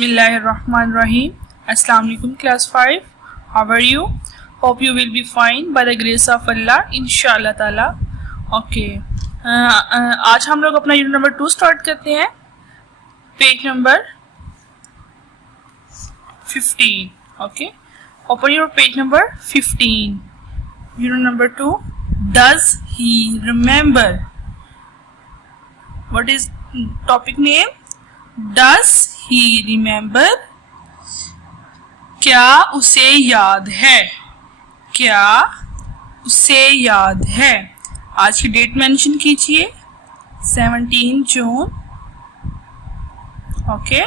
Bismillahirrahmanirrahim. Assalamu alaikum class 5. How are you? Hope you will be fine by the grace of Allah inshallah ताला. Okay. आज हम लोग अपना unit number 2 start करते हैं. Page number 15. Okay. Open your page number 15. Unit number 2. Does he remember? What is topic name? Does he remember? क्या उसे याद है? क्या उसे याद है? आज की डेट मेंशन कीजिए. 17 जून. ओके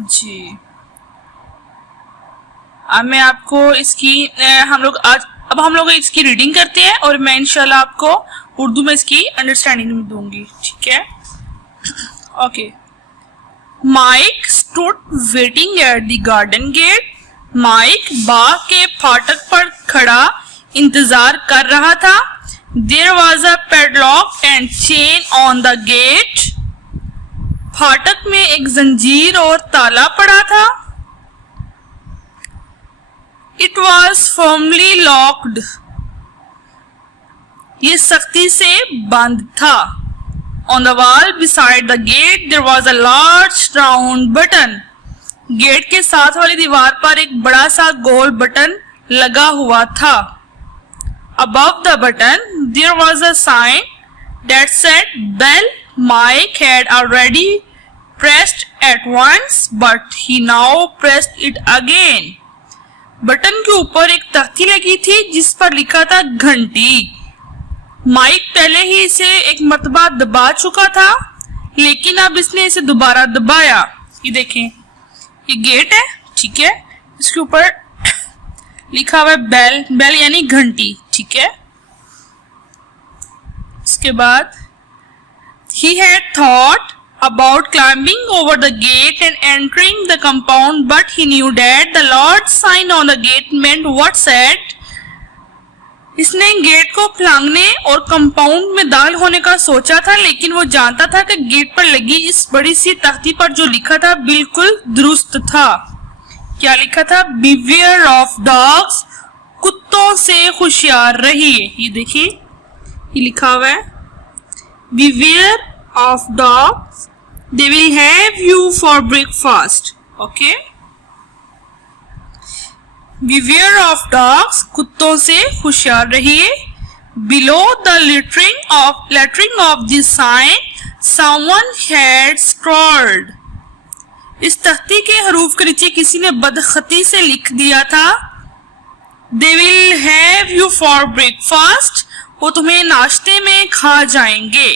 जी. अब मैं आपको इसकी हम लोग इसकी रीडिंग करते हैं और मैं इंशाल्लाह आपको उर्दू में इसकी अंडरस्टैंडिंग भी दूंगी. ठीक है. Okay. Mike stood waiting at the garden gate. Mike बाग के फाटक पर खड़ा इंतजार कर रहा था. There was a padlock and chain on the gate. फाटक में एक जंजीर और ताला पड़ा था. It was firmly locked. ये सख्ती से बंद था. On the wall beside the gate there was a large round button. Gate के साथ वाली दीवार पर एक बड़ा सा गोल बटन लगा हुआ था. Above the button there was a sign that said bell. Mike had already pressed it once but he now pressed it again. Button के ऊपर एक तख्ती लगी थी जिस पर लिखा था घंटी. माइक पहले ही इसे एक मरतबा दबा चुका था लेकिन अब इसने इसे दोबारा दबाया. ये देखें, ये गेट है. ठीक है. इसके ऊपर लिखा हुआ है बेल. बेल यानी घंटी. ठीक है. इसके बाद he had thought about climbing over the gate and entering the compound but he knew that the large sign on the gate meant what said. इसने गेट को फांगने और कंपाउंड में दाखिल होने का सोचा था लेकिन वो जानता था कि गेट पर लगी इस बड़ी सी तख्ती पर जो लिखा था बिल्कुल दुरुस्त था. क्या लिखा था? Beware of dogs. कुत्तों से होशियार रहिए. ये देखिए, ये लिखा हुआ है beware of dogs. They will have you for breakfast. Okay. Beware of dogs. कुत्तों से होशियार रहिए. Below the lettering of the sign, someone had scrawled. इस तख्ती के हरूफ के नीचे किसी ने बदखती से लिख दिया था They will have you for breakfast. वो तुम्हें नाश्ते में खा जाएंगे.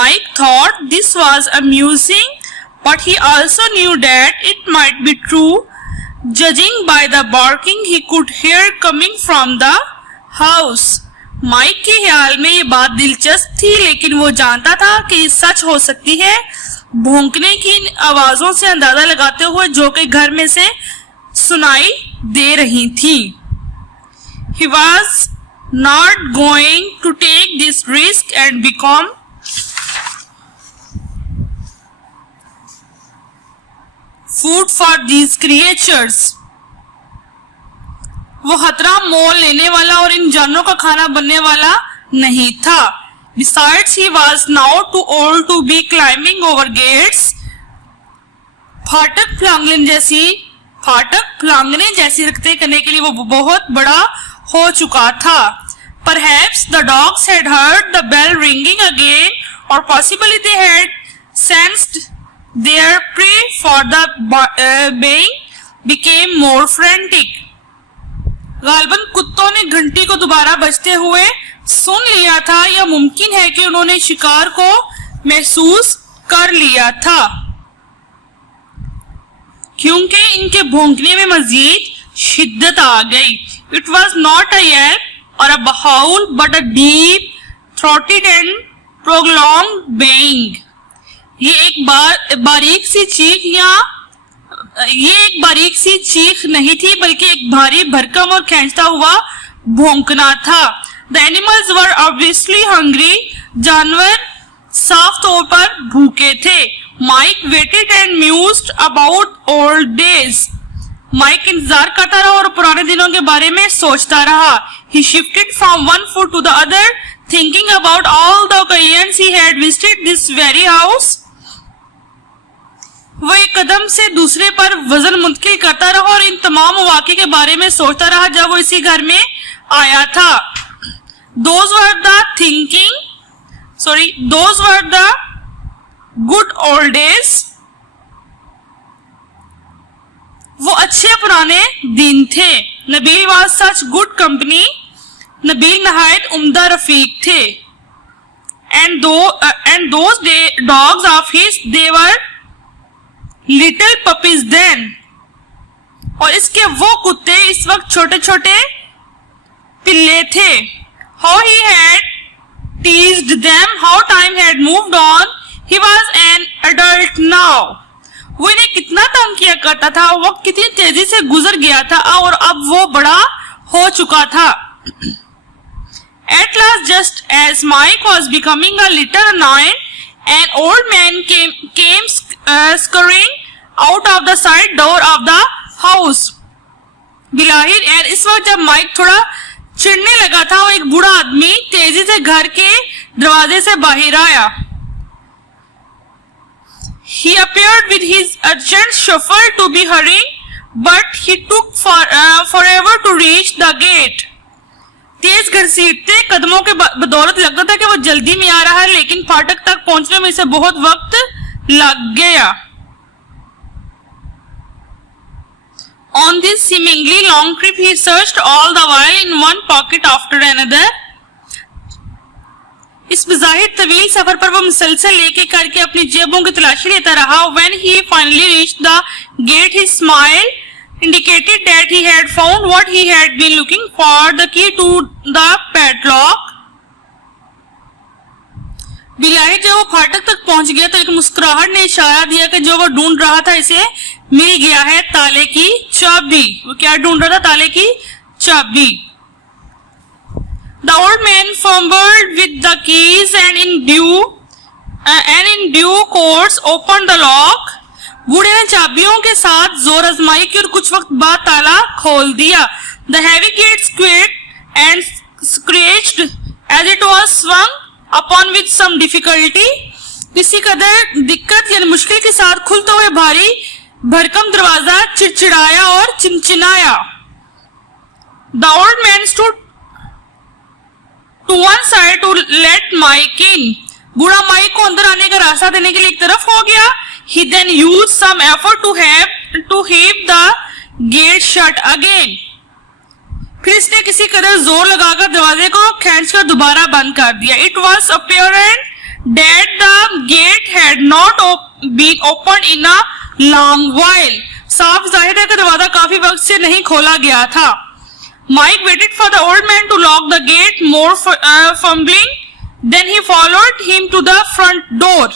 Mike thought this was amusing, but he also knew that it might be true. Judging by the barking he could hear coming from the house. Mike के ख्याल में ये बात दिलचस्प थी लेकिन वो जानता था कि ये सच हो सकती है भौंकने की आवाजों से अंदाजा लगाते हुए जो कि घर में से सुनाई दे रही थी. He was not going to take this risk and become food for these creatures. वो खतरा मोल लेने वाला और इन जानवरों का खाना बनने वाला नहीं था. Besides, he was now too old to be climbing over gates. फाटक फांगने जैसी रखते करने के लिए वो बहुत बड़ा हो चुका था. Perhaps the dogs had heard the bell ringing again, or possibly they had sensed their prey for the baying became more frantic. गालबन कुत्तों ने घंटी को दोबारा बजते हुए सुन लिया था या मुमकिन है कि उन्होंने शिकार को महसूस कर लिया था क्योंकि इनके भौंकने में मजीद शिद्दत आ गई. It was not a yelp or a howl but a deep throated and prolonged baying. ये एक बारीक सी चीख नहीं थी बल्कि एक भारी भरकम और खींचता हुआ भौंकना था. The animals were obviously hungry. जानवर साफ तौर पर भूखे थे. Mike waited and mused about old days. Mike इंतजार करता रहा और पुराने दिनों के बारे में सोचता रहा. He shifted from one foot to the other, thinking about all the occasions he had visited this very house. वो एक कदम से दूसरे पर वजन मुंतकिल करता रहा और इन तमाम मौके के बारे में सोचता रहा जब वो इसी घर में आया था. Those were the good old days. वो अच्छे पुराने दिन थे. Nabeel was such good company. Nabeel नहायत उम्दा रफीक थे. And those dogs of his, they were little puppies then. और इसके वो कुत्ते इस वक्त छोटे छोटे पिल्ले थे. How he had teased them, how time had moved on. He was an adult now. वो इन्हें कितना तंग किया करता था, वक्त कितनी तेजी से गुजर गया था और अब वो बड़ा हो चुका था. At last, just as Mike was becoming a little annoyed, an old man came scurrying out of the side door of the house. बिलाहिर इस वक्त जब माइक थोड़ा चिढ़ने लगा था, वो एक बूढ़ा आदमी तेजी से घर के दरवाजे से बाहर आया. He appeared with his urgent chauffeur to be hurrying, but he took forever to reach the gate. तेज घसीटते कदमों के बदौलत लगता था कि वो जल्दी में आ रहा है, लेकिन फाटक तक पहुंचने में इसे बहुत वक्त लग गया. On this seemingly long trip, he searched all the while in one pocket after another. इस बज़ाहिर तवील सफर पर वो मुसलसल लेके करके अपनी जेबों की तलाशी लेता रहा. When he finally reached the gate, his smile indicated that he had found what he had been looking for, the key to the padlock. बिलाहिर जब वो फाटक तक पहुंच गया तो एक मुस्कुराहट ने इशारा दिया कि जो वो ढूंढ रहा था इसे मिल गया है, ताले की चाबी. वो क्या ढूंढ रहा था? ताले की चाबी. The old man fumbled with the keys and in due course opened the lock. बूढ़े ने चाबियों के साथ जोर आजमाई की और कुछ वक्त बाद ताला खोल दिया. The heavy gate squeaked and screeched as it was swung upon with some difficulty. किसी कदर दिक्कत यानी मुश्किल के साथ खुलते हुए भारी भरकम दरवाजा चिड़चिड़ाया और चिंचिनाया. The old man stood to one side to let Mike in. बूढ़ा माइक को अंदर आने का रास्ता देने के लिए एक तरफ हो गया. He then used some effort to heave the gate shut again. फिर इसने किसी कदर जोर लगाकर दरवाजे को खींचकर दोबारा बंद कर दिया. It was apparent that the gate had not been opened in a long while. साफ जाहिर है कि दरवाजा काफी वक्त से नहीं खोला गया था. Mike waited for the old man to lock the gate, more fumbling. Then he followed him to the front door.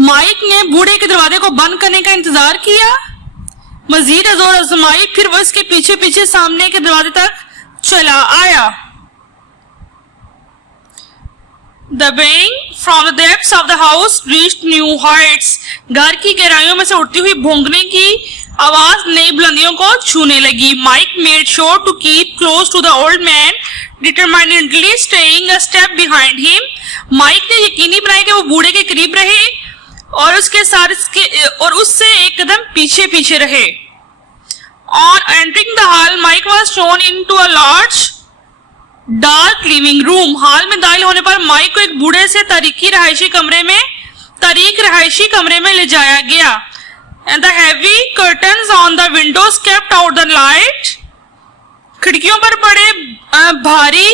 Mike ने बूढ़े के दरवाजे को बंद करने का इंतजार किया, मजीद जोर आजमाई, फिर वो इसके पीछे पीछे सामने के दरवाजे तक चला आया. The baying from the depths of the house reached new heights. घर की गहराइयों में से उठती हुई भौंकने की आवाज नई बुलंदियों को छूने लगी. Mike made sure to keep close to the old man, determinedly staying a step behind him. Mike ने यकीनी बनाया कि वो बूढ़े के करीब रहे और उससे एक कदम पीछे पीछे रहे. On entering the hall, Mike was shown into a large dark living room. हाल में दाखिल होने पर माइक को एक बूढ़े से तारीक रहायशी कमरे में ले जाया गया. And the heavy curtains on the windows kept out the light. खिड़कियों पर पड़े भारी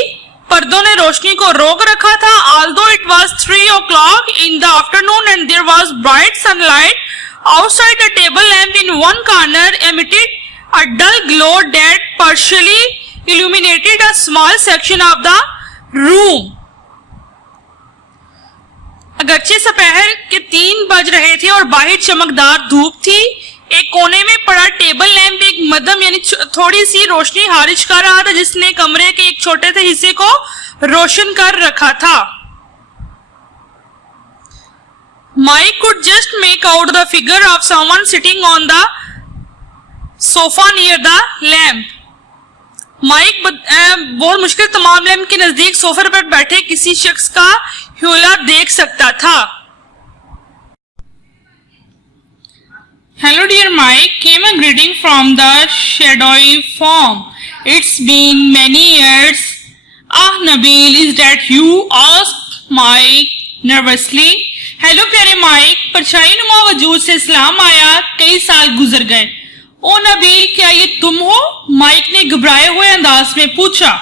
पर्दों ने रोशनी को रोक रखा था. Although it was 3 o'clock in the afternoon and there was bright sunlight outside, the table lamp in one corner emitted a dull glow that partially illuminated a small section of the room. अगरचे दोपहर के 3 बज रहे थे और बाहर चमकदार धूप थी. एक कोने में पड़ा टेबल लैंप एक मध्यम यानी थोड़ी सी रोशनी हारिज कर रहा था, जिसने कमरे के एक छोटे से हिस्से को रोशन कर रखा था. Mike could just make out the figure of someone sitting on the sofa near the lamp. Mike बहुत मुश्किल तमाम लैम्प के नजदीक सोफे पर बैठे किसी शख्स का ह्यूला देख सकता था. Hello dear Mike, came a greeting from the shadowy form. It's been many years. Ah Nabil, is that you? asked Mike nervously. Hello प्यारे माइक, परछाई नुमा वजूद से सलाम आया. कई साल गुजर गए. ओ नबील, क्या ये तुम हो? माइक ने घबराए हुए अंदाज में पूछा.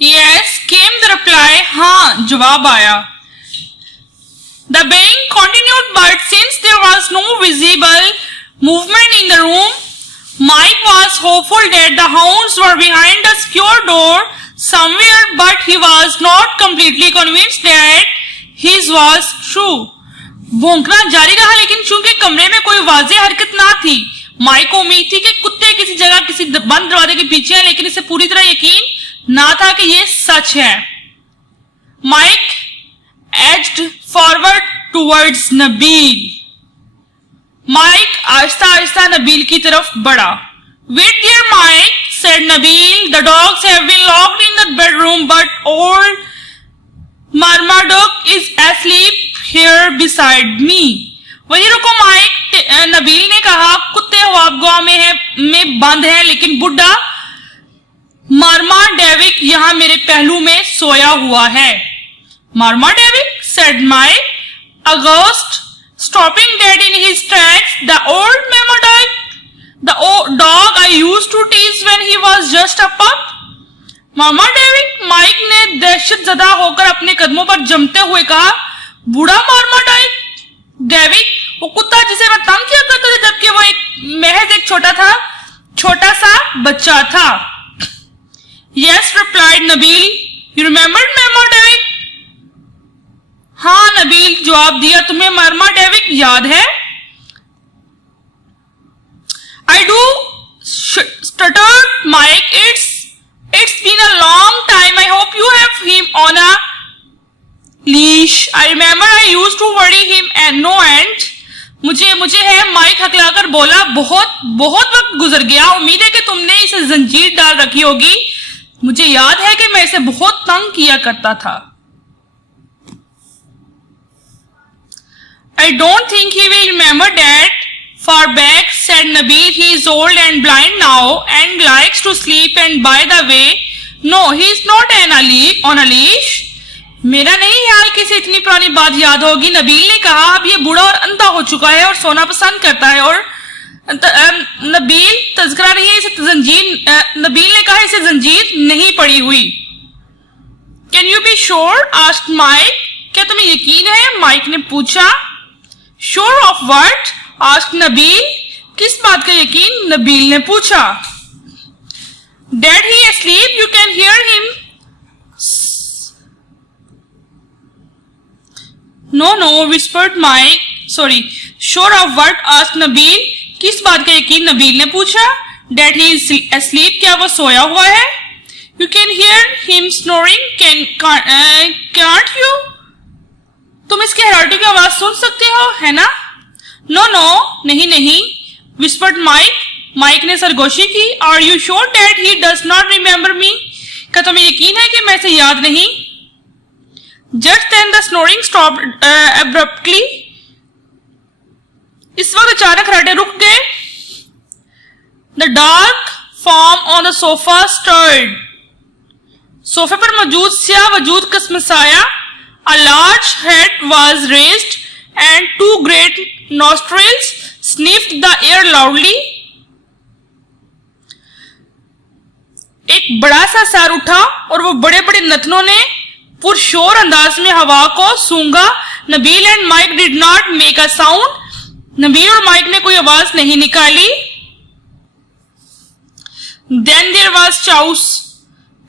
Yes, came the reply. हाँ, जवाब आया. The banging continued, but since there was no visible movement in the room, Mike was hopeful that the hounds were behind a secure door somewhere, but he was not completely convinced that his was true. भौंकना जारी रहा, लेकिन चूंकि कमरे में कोई वाज़ेह हरकत ना थी, माइक को उम्मीद थी कि कुत्ते किसी जगह किसी बंद दरवाजे के पीछे हैं, लेकिन इसे पूरी तरह यकीन ना था कि ये सच है. Mike edged forward towards Nabil. Mike आहिस्ता आहिस्ता नबील की तरफ बढ़ा. Wait there, Mike, said Nabil. The dogs have been locked in the bedroom, but old Marmaduke is asleep here beside me. वही रुको माइक, नबील ने कहा. कुत्ते ख्वाबगाह में बंद हैं, लेकिन बुढ़ा मार्माडेविक यहाँ मेरे पहलू में सोया हुआ है. Marmaduke, said Mike, aghast, stopping dead in his tracks. The old Marmaduke, the old dog I used to tease when he was just a pup. Marmaduke, Mike ने दहशत ज़दा होकर अपने कदमों पर जमते हुए कहा. बूढ़ा मार्माडुक, डेविड, वो कुत्ता जिसे मैं तंग किया करता था जबकि वो महज एक छोटा सा बच्चा था. Yes, replied Nabil. You remembered Marmaduke? हाँ नबील, जवाब दिया. तुम्हें मार्माडेविक याद है? I do, stuttered Mike. It's been a long time. I hope you have him on a leash. I remember I used to worry him and no end. मुझे है, mic हकलाकर बोला. बहुत वक्त गुजर गया. उम्मीद है कि तुमने इसे जंजीर डाल रखी होगी. मुझे याद है कि मैं इसे बहुत तंग किया करता था. I don't think he will remember that far back, said Nabil. He is old and blind now and likes to sleep. And by the way, no, he is not on a leash. मेरा नहीं ख्याल कि इसे इतनी पुरानी बात याद होगी. नबील ने कहा. अब ये बूढ़ा और अंधा हो चुका है और सोना पसंद करता है. और नबील तज़किरा नहीं है, इसे जंजीर. नबील ने कहा इसे जंजीर नहीं पड़ी हुई. Can you be sure? asked Mike. क्या तुम्हें यकीन है? माइक ने पूछा. Sure of what? asked Nabil. किस बात का यकीन? नबील ने पूछा. Dad, he asleep. You can hear him. No, whispered Mike. Sorry. Sure of what? asked Nabil. किस बात का यकीन? नबील ने पूछा. Dad, he is asleep. क्या वो सोया हुआ है? You can hear him snoring. Can't you? तुम इसके हराटे की आवाज सुन सकते हो, है ना? No, नहीं, whispered Mike. माइक ने सरगोशी की. Are you sure that he does not remember me? क्या तुम्हें यकीन है कि मैं इसे याद नहीं? Just then the snoring stopped abruptly. इस वक्त अचानक हराटे रुक गए. The dark form on the sofa stirred. सोफे पर मौजूद स्याह वजूद कसमसाया. A large head was raised and two great nostrils sniffed the air loudly. एक बड़ा सा सर उठा और वो बड़े बड़े नथनों ने पुरशोर अंदाज में हवा को सूंघा. Nabeel and Mike did not make a sound. Nabeel और माइक ने कोई आवाज नहीं निकाली. Then there was chaos.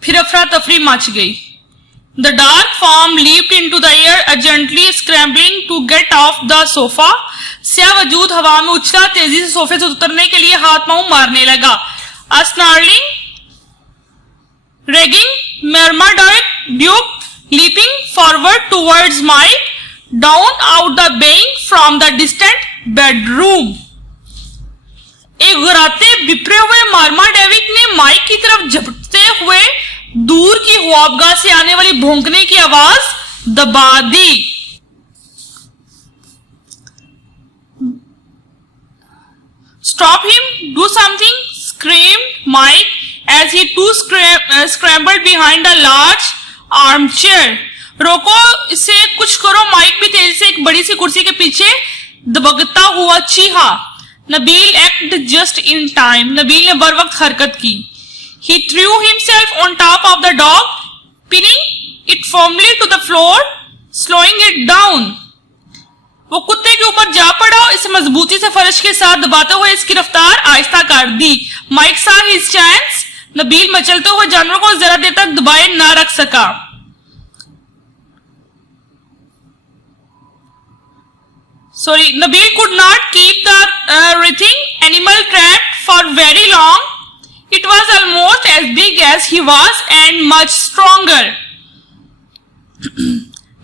फिर अफरा तफरी मच गई. The dark form leaped into the air, urgently scrambling to get off the sofa. स्याह वजूद हवा में उछला, तेजी से सोफे से उतरने के लिए हाथ पांव मारने लगा. A snarling, ragging Marmaduke leaping forward towards Mike. drowned out the baying from the distant bedroom. एक गुर्राते बिखरे हुए मार्माडेविक ने माइक की तरफ झपटते हुए दूर की ख्वाबगाह से आने वाली भौंकने की आवाज दबा दी। Stop him! Do something! Screamed Mike as he too scrambled behind a large armchair. रोको इसे, कुछ करो! माइक भी तेजी से एक बड़ी सी कुर्सी के पीछे दबकता हुआ चीखा। Nabeel acted just in time. Nabeel ने बर वक्त हरकत की। He threw himself on top of the dog, pinning it firmly to the floor, slowing it down. वो कुत्ते के ऊपर जा पड़ा और इसे मजबूती से फर्श के साथ दबाते हुए इसकी रफ्तार आहिस्ता कर दी। Mike saw his chance. Nabeel मचलते हुए जानवर को जरा देर तक दबाए ना रख सका। Nabil could not keep the writhing animal trapped for very long. It was almost as big as he was and much stronger.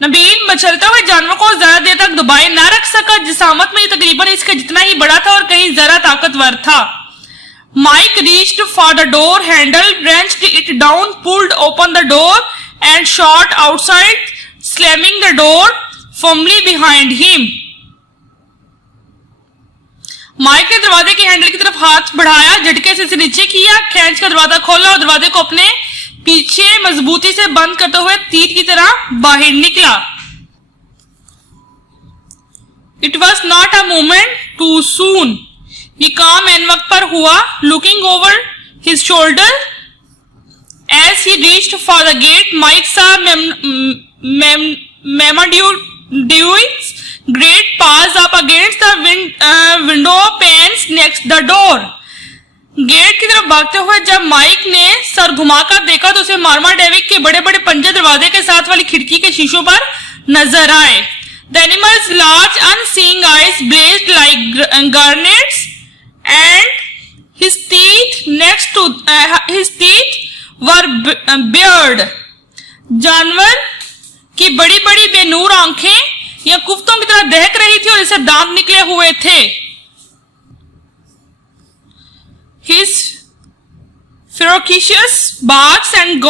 Nabeel मचलते हुए जानवर को ज्यादा देर तक दबाए ना रख सका। जिसामत में तकरीबन इसके जितना ही बड़ा था और कहीं ज्यादा ताकतवर था। Mike reached for the door handle, wrenched it down, pulled open the door and shot outside, slamming the door firmly behind him. Mike ने दरवाजे के हैंडल की तरफ हाथ बढ़ाया, झटके से इसे नीचे किया, खींच कर दरवाजा खोला और दरवाजे को अपने पीछे मजबूती से बंद करते हुए तीर की तरह बाहर निकला। It was not a moment too soon. ये काम एन वक्त पर हुआ। Looking over his shoulder as he reached for the gate, Mike saw Marmaduke's great paws up against the window panes next the door. Gate की तरफ भागते हुए जब माइक ने सर घुमाकर देखा तो उसे मार्माडेविक के बड़े बड़े पंजे दरवाजे के साथ वाली खिड़की के शीशों पर नजर आए। The animal's large unseeing eyes blazed like garnets and his teeth were bared. जानवर की बड़ी बड़ी बेनूर आंखें या कुफ्तों की तरह दहक रही थी और इसे दांत निकले हुए थे। His ferocious barks and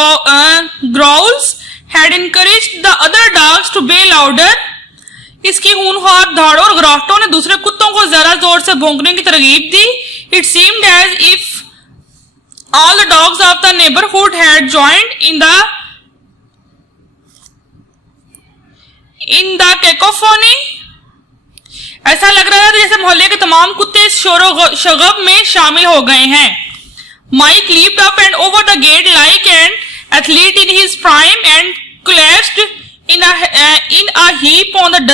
growls had encouraged the other dogs to bay louder. इसकी खूंखार धाड़ों और ग्राहटों ने दूसरे कुत्तों को जरा जोर से भौंकने की तरगीब दी। It seemed as if all the dogs of the neighborhood had joined in the cacophony. ऐसा लग रहा था जैसे मोहल्ले के तमाम कुत्ते इस शोर शगब में शामिल हो गए हैं। Mike leaped up and over the gate like an athlete in his prime and collapsed in a heap on the